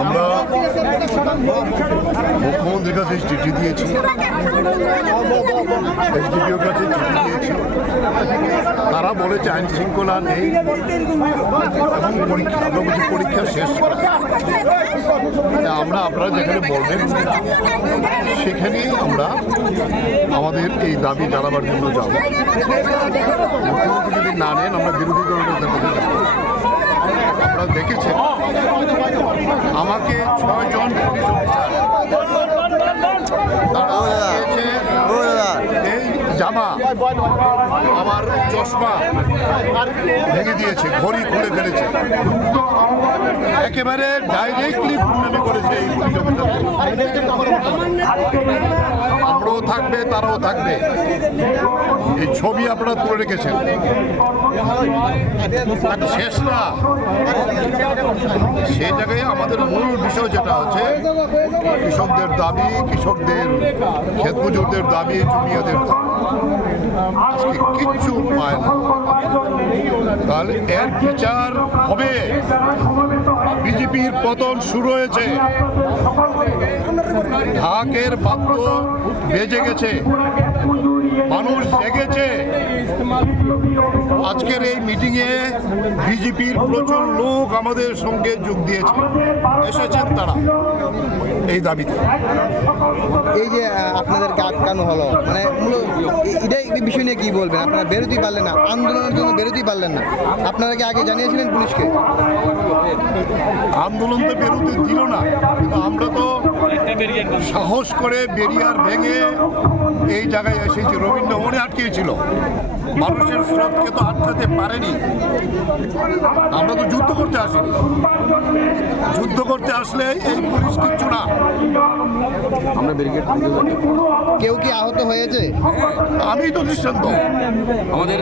আমরা মুখ্যমন্ত্রীর কাছে চিঠি দিয়েছি, এসডিপিওর কাছে চিঠি দিয়েছি। তারা বলেছে আইন শৃঙ্খলা নেই এবং পরীক্ষা শেষ। আমরা আপনারা যেখানে বলবেন সেখানেই আমরা আমাদের এই দাবি জানাবার জন্য যাব। মুখ্যমন্ত্রী যদি না নেন আমরা বিরোধী দলের কাছে যাব। আপনারা দেখেছেন আমাকে 6 জন পুলিশ অফিসার তারা দিয়েছে এই জামা, আমার চশমা ভেঙে দিয়েছে, ঘড়ি খুলে ফেলেছে, একেবারে ডাইরেক্টলি গুন্ডামি করেছে এই পুলিশ অফিসার। আমরাও থাকবে, তারাও থাকবে। এই ছবি আপনারা তুলে রেখেছেন। শেষ না, সেই জায়গায় আমাদের মূল বিষয় যেটা হচ্ছে কৃষকদের দাবি, কৃষকদের ক্ষেত মজুরদের দাবি, জমিয়াদের দাবি আজকে কিচ্ছু পায় না। তাহলে এর বিচার হবে। বিজেপির পতন শুরু হয়েছে, ঢাকের বাদ্য বেজে গেছে, মানুষ জেগেছে। আজকের এই মিটিংয়ে বিজেপির প্রচুর লোক আমাদের সঙ্গে যোগ দিয়েছে, এসেছেন তারা এই দাবিতে। এই যে আপনাদেরকে আটকানো হলো, মানে মূলত এটাই বিষয় নিয়ে কি বলবেন? আপনারা বেরোতেই পারলেন না, আন্দোলনের জন্য বেরোতেই পারলেন না। আপনারা কি আগে জানিয়েছিলেন পুলিশকে? আন্দোলন তো বেরোতে দিল না, কিন্তু আমরা তো সাহস করে ব্যারিয়ার ভেঙে এই জায়গায় এসেছি। রবীন্দ্র ভবনে আটকিয়েছিল, মানুষের স্রোতকে তো আটকাতে পারেনি। আমরা তো যুদ্ধ করতে আসিনি, যুদ্ধ করতে আসলে এই পুলিশ কিচ্ছু না। আমরা ব্যারিকেড, কেউ কি আহত হয়েছে? আমি তো দৃষ্টান্ত। আমাদের